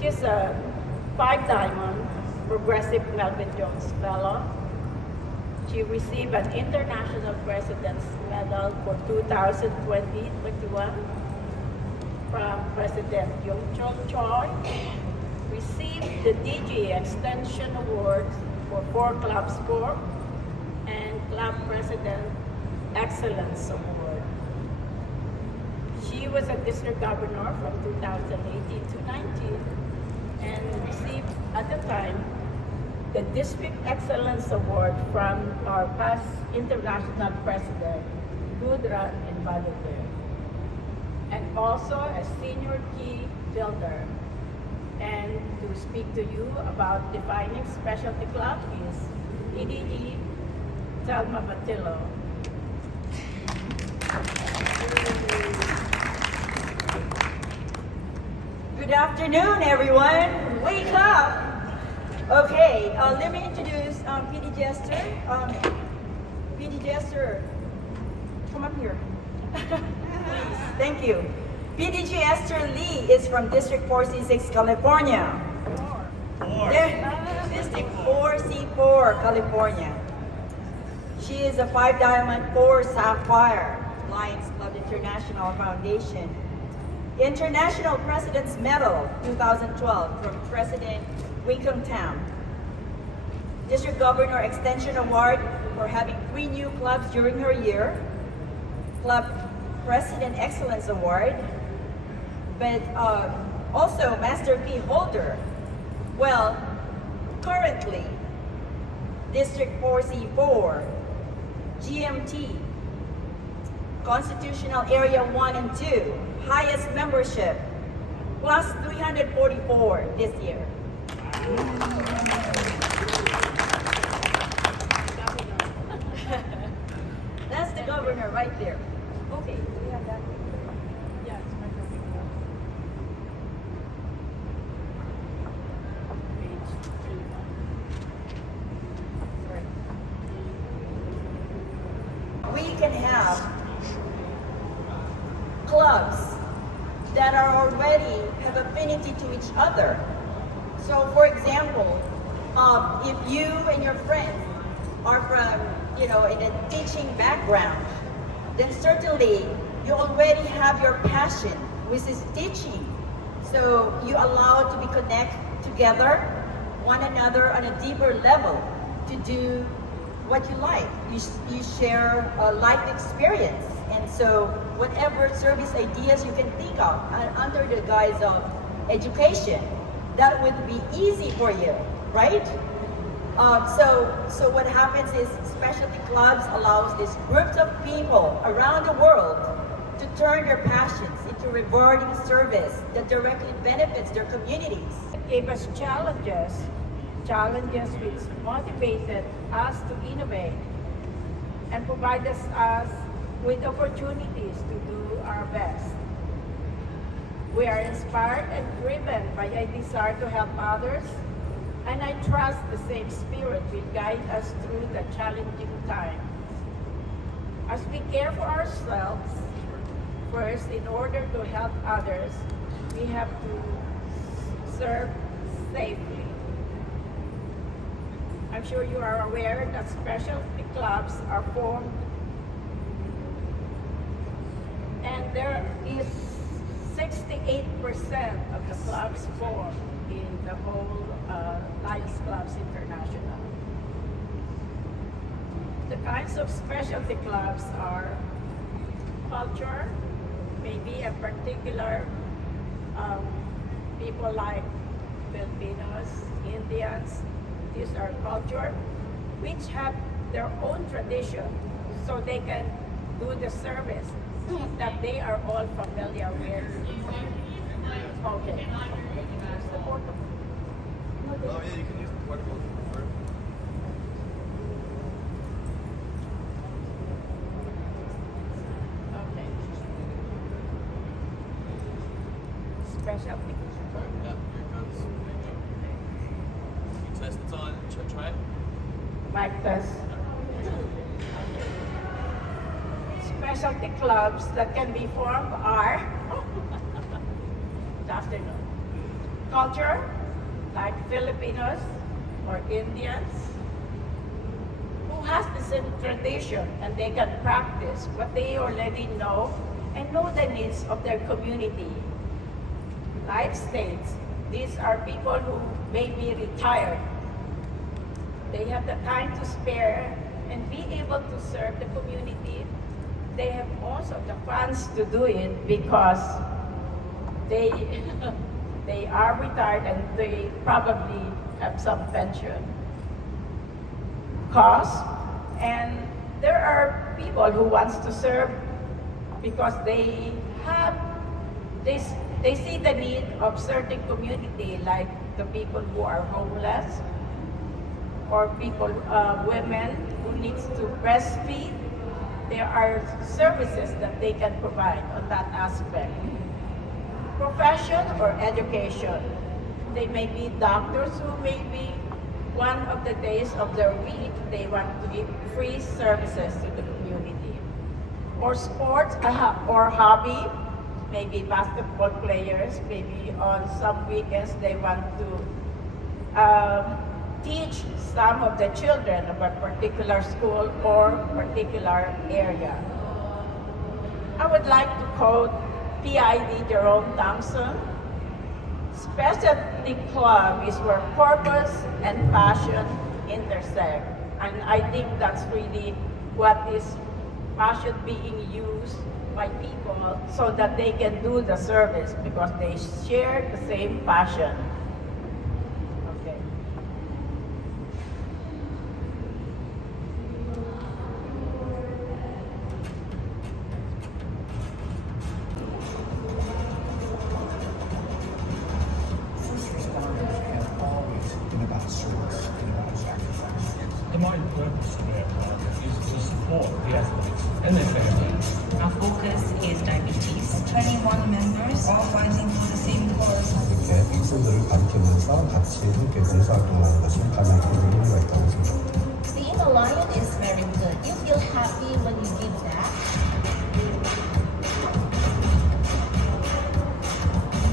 She's a 5-diamond Progressive Melvin Jones Fellow. She received an International President's Medal for 2020-21 from President Yung Chol Choi. Received the DG Extension Award for 4 Club Sport and Club President Excellence Award. She was a district governor from 2018 to 19 and received at the time the District Excellence Award from our past international president, Gudran and Baladir, and also a senior key builder. And to speak to you about defining specialty club is EDE Thelma Batilo. Good afternoon, everyone. Wake up. Okay, let me introduce PD Jester. PD Jester, come up here. Please, thank you. PDG Esther Lee is from District 4C6, California. District 4C4, California. She is a 5-diamond 4 sapphire Lions Club International Foundation. International President's Medal 2012 from President Wing Tam. District Governor Extension Award for having 3 new clubs during her year. Club President Excellence Award. But also Master P holder. Well, currently, District 4C4, GMT, Constitutional Area 1 and 2, highest membership, plus 344 this year. That's the governor right there. Okay, do we have that? Yes, We can have clubs that are already have affinity to each other. So, for example, if you and your friends are from, in a teaching background, then certainly you already have your passion, which is teaching. So you allow to be connected together, one another on a deeper level to do what you like. You share a life experience. And so whatever service ideas you can think of under the guise of education, that would be easy for you, right? So what happens is specialty clubs allows these groups of people around the world to turn their passions into rewarding service that directly benefits their communities. Gave us challenges which motivated us to innovate and provided us with opportunities to do our best. We are inspired and driven by a desire to help others, and I trust the same spirit will guide us through the challenging time. As we care for ourselves first, in order to help others, we have to serve safely. I'm sure you are aware that specialty clubs are formed, and there is 68% of the clubs formed in the whole Lions Clubs International. The kinds of specialty clubs are culture, maybe a particular people like Filipinos, Indians. These are culture which have their own tradition, so they can do the service that they are all familiar with. Okay. Use the portable. Oh yeah, you can use the portable. Okay. Specialty. Yeah, here it comes. You test it's on. Try it. Mic test. Specialty clubs that can be formed are good afternoon. culture, like Filipinos or Indians, who has the same tradition and they can practice what they already know and know the needs of their community. Life states, these are people who may be retired. They have the time to spare and be able to serve the community. They have also the funds to do it because they they are retired and they probably have some pension cost. And there are people who wants to serve because they see the need of certain community, like the people who are homeless or people, women who needs to breastfeed. There are services that they can provide on that aspect. Profession or education. They may be doctors who may be one of the days of their week, they want to give free services to the community. Or sports or hobby, maybe basketball players, maybe on some weekends they want to teach some of the children of a particular school or particular area. I would like to quote PID Jerome Thompson. Specialty club is where purpose and passion intersect. And I think that's really what is passion being used by people so that they can do the service because they share the same passion. Okay. First responders have always been about service and about sacrifice. The main purpose of their work is to support the athletes and their families. Our focus is diabetes. 21 members all fighting for the same cause. 이렇게 백성들을 가르치면서 같이 함께 봉사활동하는 것이 가장 큰 의미가 있다고 생각합니다. Being a lion is very good. You feel happy when you give back.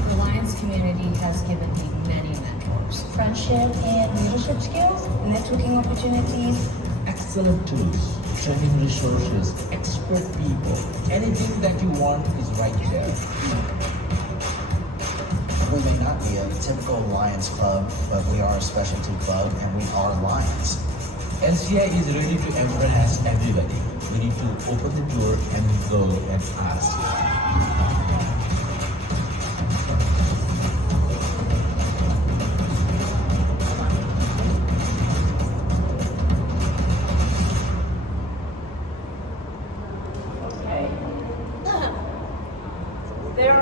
The Lions community has given me many mentors. Friendship and leadership skills, networking opportunities. Excellent tools, training resources, expert people. Anything that you want is right there. We may not be a typical Lions club, but we are a specialty club and we are Lions. LCI is ready to embrace everybody. We need to open the door and go and ask. Okay. There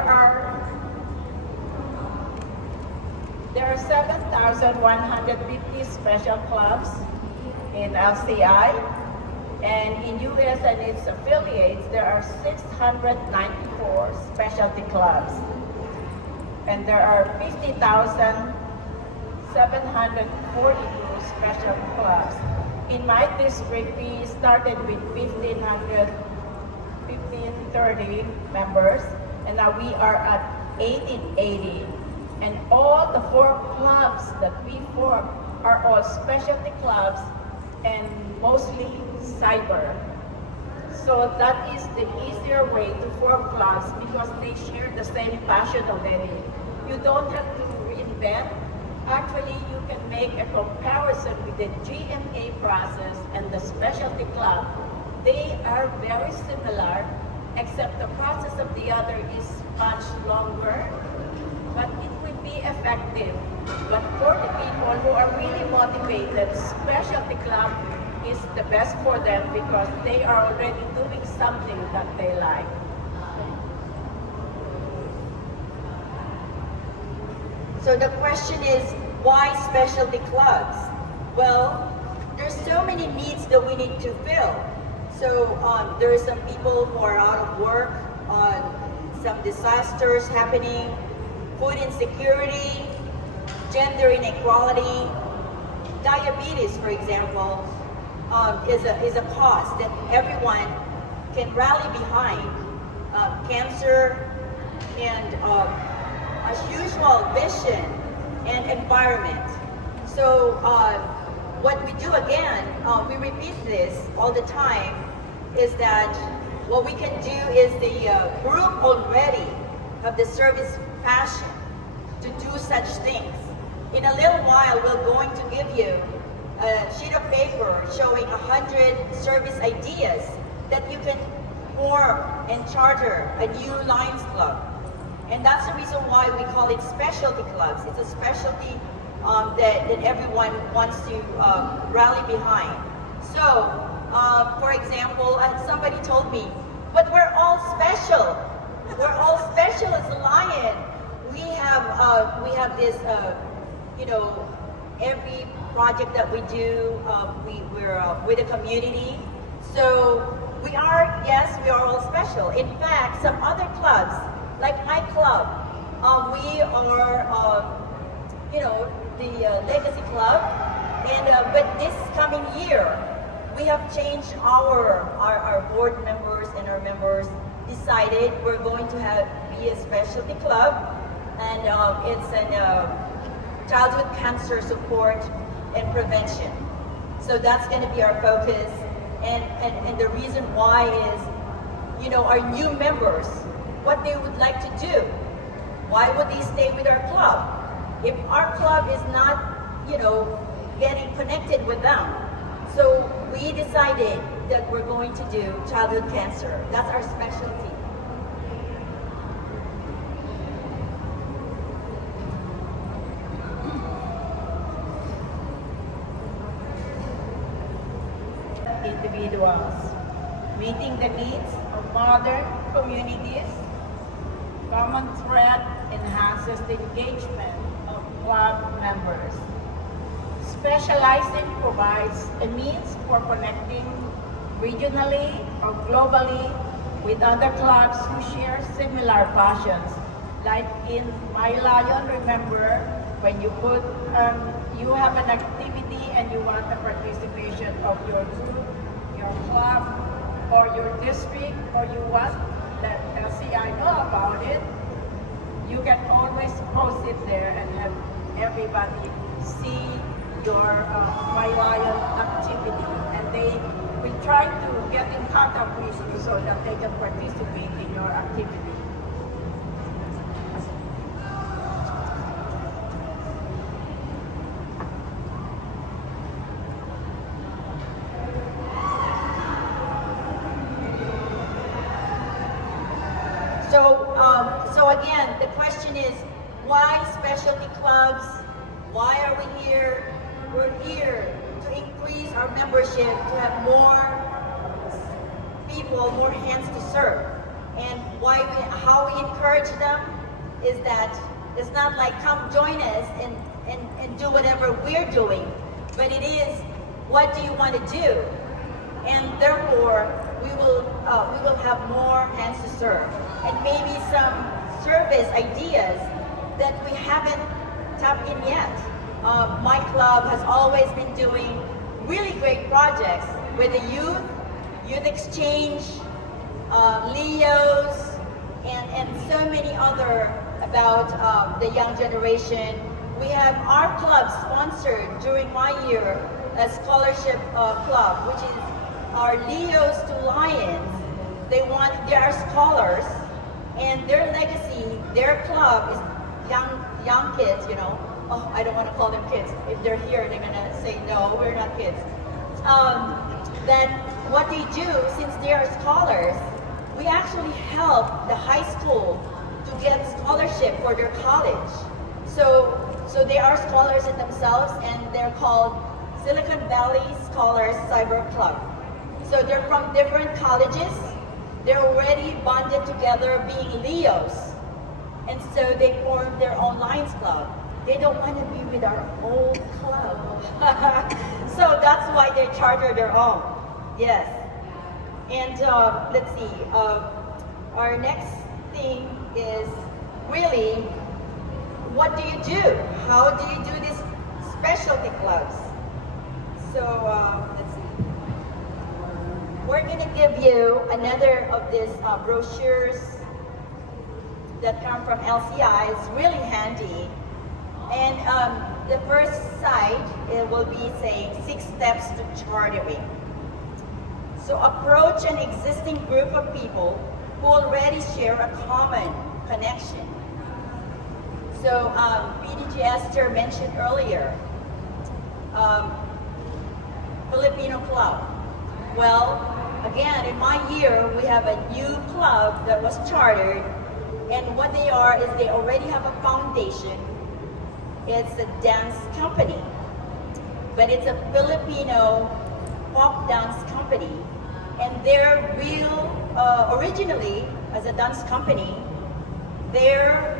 are 7,150 special clubs in LCI, and in US and its affiliates, there are 694 specialty clubs. And there are 50,742 special clubs. In my district, we started with 1,530 members, and now we are at 1,880. And all the 4 clubs that we form are all specialty clubs and mostly cyber. So that is the easier way to form clubs because they share the same passion already. You don't have to reinvent. Actually, you can make a comparison with the GMA process and the specialty club. They are very similar, except the process of the other is much longer, but it will be effective. But for the people who are really motivated, specialty club is the best for them because they are already doing something that they like. So the question is, why specialty clubs? Well, there's so many needs that we need to fill. So there are some people who are out of work, some disasters happening, food insecurity, gender inequality, diabetes, for example, is a cause that everyone can rally behind. Cancer and, as usual, vision and environment. So what we do again, we repeat this all the time, is that what we can do is the group already have the service passion to do such things. In a little while, we're going to give you a sheet of paper showing 100 service ideas that you can form and charter a new Lions Club. And that's the reason why we call it specialty clubs. It's a specialty that everyone wants to rally behind. So, for example, somebody told me, but we're all special. We're all special as a Lion. We have this, you know, every project that we do, we're with the community. So we are, yes, we are all special. In fact, some other clubs, like my club, we are, you know, the Legacy Club, and but this coming year, we have changed our board members, and our members decided we're going to be a specialty club, and it's a childhood cancer support and prevention. So that's going to be our focus, and the reason why is, you know, our new members, what they would like to do. Why would they stay with our club? If our club is not, you know, getting connected with them. So we decided that we're going to do childhood cancer. That's our specialty. Individuals, meeting the needs of modern communities. Common thread enhances the engagement of club members. Specializing provides a means for connecting regionally or globally with other clubs who share similar passions. Like in My Lion, remember, when you put, you have an activity and you want the participation of your group, your club, or your district, or you want that LCI know about it, you can always post it there and have everybody see your My Lion activity, and they will try to get in contact with you so that they can participate in your activity. So again, the question is, why specialty clubs? Why are we here? We're here to increase our membership, to have more people, more hands to serve. And how we encourage them is that it's not like, come join us and do whatever we're doing, but it is, what do you want to do? And therefore, we will have more hands to serve, and maybe some service ideas that we haven't tapped in yet. My club has always been doing really great projects with the youth exchange, Leos, and so many other about the young generation. We have our club sponsored during my year a scholarship club, which is our Leos to Lions. They are scholars, and their legacy, their club is young kids, you know. Oh, I don't want to call them kids. If they're here, they're gonna say, no, we're not kids. Then what they do, since they are scholars, we actually help the high school to get scholarship for their college. So they are scholars in themselves, and they're called Silicon Valley Scholars Cyber Club. So they're from different colleges. They're already bonded together being Leos. And so they formed their own Lions Club. They don't want to be with our old club. So that's why they charter their own. Yes. And let's see. Our next thing is really, what do you do? How do you do these specialty clubs? So let's see. We're going to give you another of these brochures that come from LCI. It's really handy. And the first side, it will be saying 6 steps to chartering. So approach an existing group of people who already share a common connection. So PDG Esther mentioned earlier, Filipino club. Well, again, in my year, we have a new club that was chartered, and what they are is they already have a foundation. It's a dance company, but it's a Filipino folk dance company, and their originally, as a dance company, their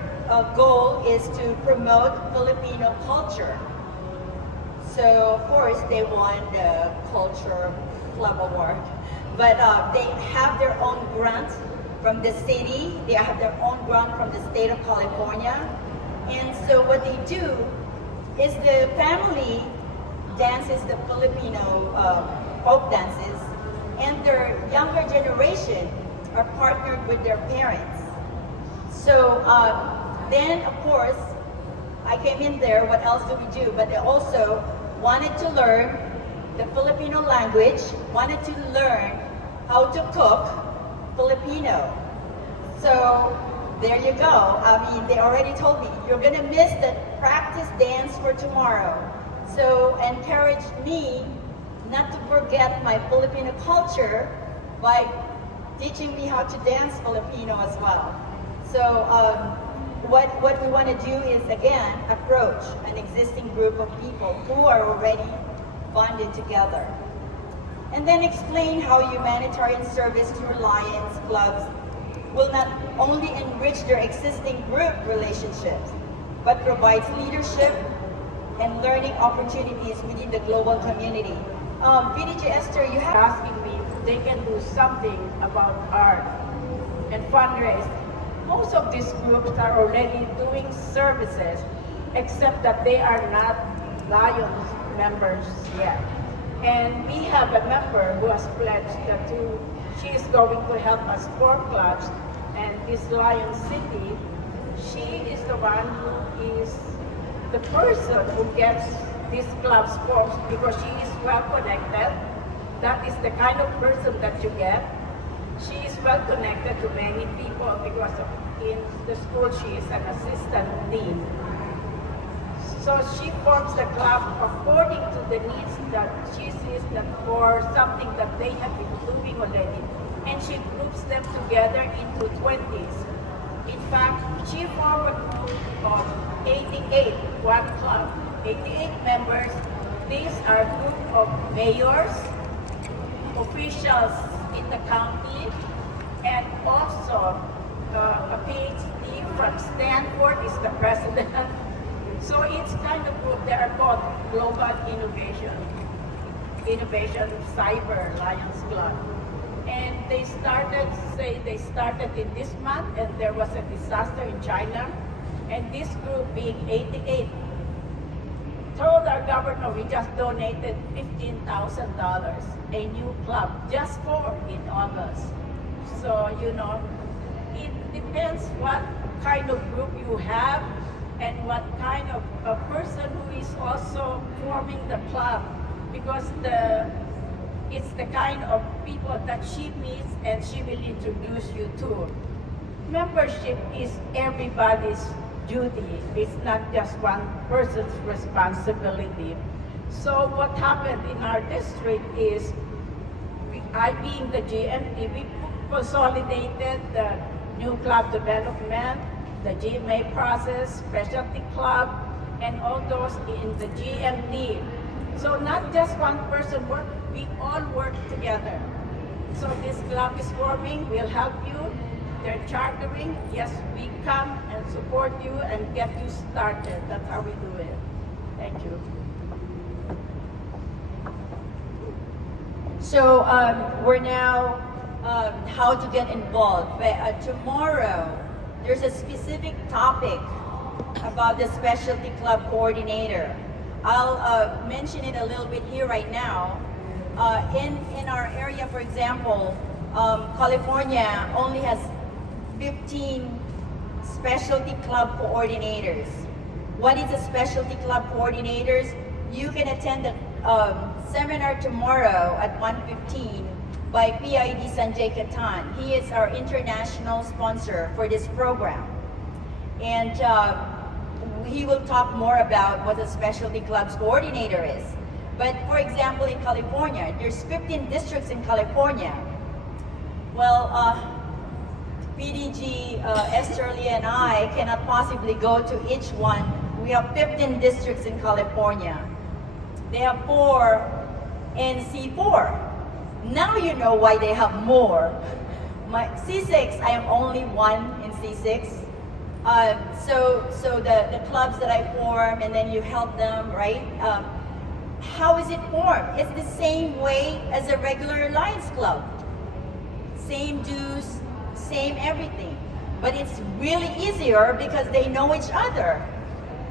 goal is to promote Filipino culture. So, of course, they won the Culture Club Award. But they have their own grant from the city. They have their own grant from the state of California. And so what they do is the family dances the Filipino folk dances, and their younger generation are partnered with their parents. So then, of course, I came in there, what else do we do? But they also wanted to learn the Filipino language, wanted to learn how to cook Filipino. So there you go. I mean, they already told me, you're gonna miss the practice dance for tomorrow. So encourage me not to forget my Filipino culture by teaching me how to dance Filipino as well. So what we want to do is, again, approach an existing group of people who are already bonded together. And then explain how humanitarian service through Lions clubs will not only enrich their existing group relationships, but provides leadership and learning opportunities within the global community. PDG Esther, you have Asking me if they can do something about art and fundraise. Most of these groups are already doing services, except that they are not Lions members yet. And we have a member who has pledged that she is going to help us 4 clubs, and this Lion City, she is the one who is the person who gets these clubs formed because she is well connected. That is the kind of person that you get. She is well connected to many people because in the school she is an assistant dean. So she forms the club according to the needs that she sees that for something that they have been doing already. And she groups them together into 20s. In fact, she formed a group of 88, one club, 88 members. These are a group of mayors, officials in the county, and also a PhD from Stanford is the president. So it's kind of group, they are called Global Innovation Cyber Lions Club. And they started in this month, and there was a disaster in China. And this group, being 88, told our governor we just donated $15,000, a new club, just for in August. So, you know, it depends what kind of group you have and what kind of a person who is also forming the club, because it's the kind of people that she meets and she will introduce you to. Membership is everybody's duty. It's not just one person's responsibility. So what happened in our district is, I being the GMT, we consolidated the new club development, the GMA process, specialty club, and all those in the GMD. So not just one person work, we all work together. So this club is forming, we'll help you. They're chartering, yes, we come and support you and get you started. That's how we do it. Thank you. So we're now how to get involved. But tomorrow, there's a specific topic about the specialty club coordinator. I'll mention it a little bit here right now. In our area, for example, California only has 15 specialty club coordinators. what is a specialty club coordinators, you can attend the seminar tomorrow at 1:15 by PID Sanjay Katan. He is our international sponsor for this program. And he will talk more about what a specialty clubs coordinator is. But for example, in California, there's 15 districts in California. Well, PDG, Esther, Lee, and I cannot possibly go to each one. We have 15 districts in California. They have 4 in C4. Now you know why they have more. My C6, I am only 1 in C6. So the clubs that I form, and then you help them, right? How is it formed? It's the same way as a regular Lions Club. Same dues, same everything. But it's really easier because they know each other.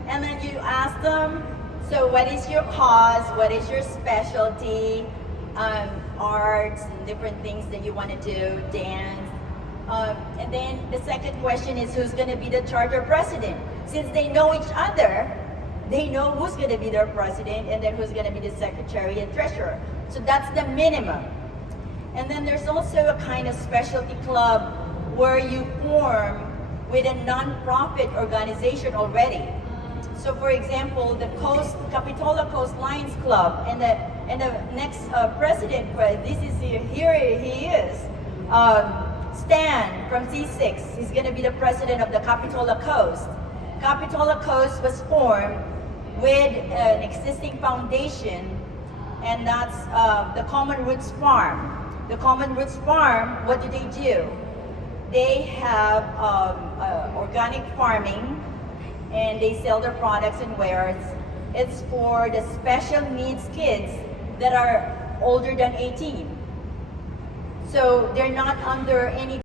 And then you ask them, so what is your cause? What is your specialty? Arts and different things that you want to do, dance. And then the second question is who's going to be the charter president? Since they know each other, they know who's going to be their president and then who's going to be the secretary and treasurer. So that's the minimum. And then there's also a kind of specialty club where you form with a non-profit organization already. So for example, the Capitola Coast Lions Club and the next president, this is here he is, Stan from C6. He's going to be the president of the Capitola Coast. Capitola Coast was formed with an existing foundation, and that's the Common Roots Farm. The Common Roots Farm, what do? They have organic farming, and they sell their products and wares. It's for the special needs kids that are older than 18. So they're not under any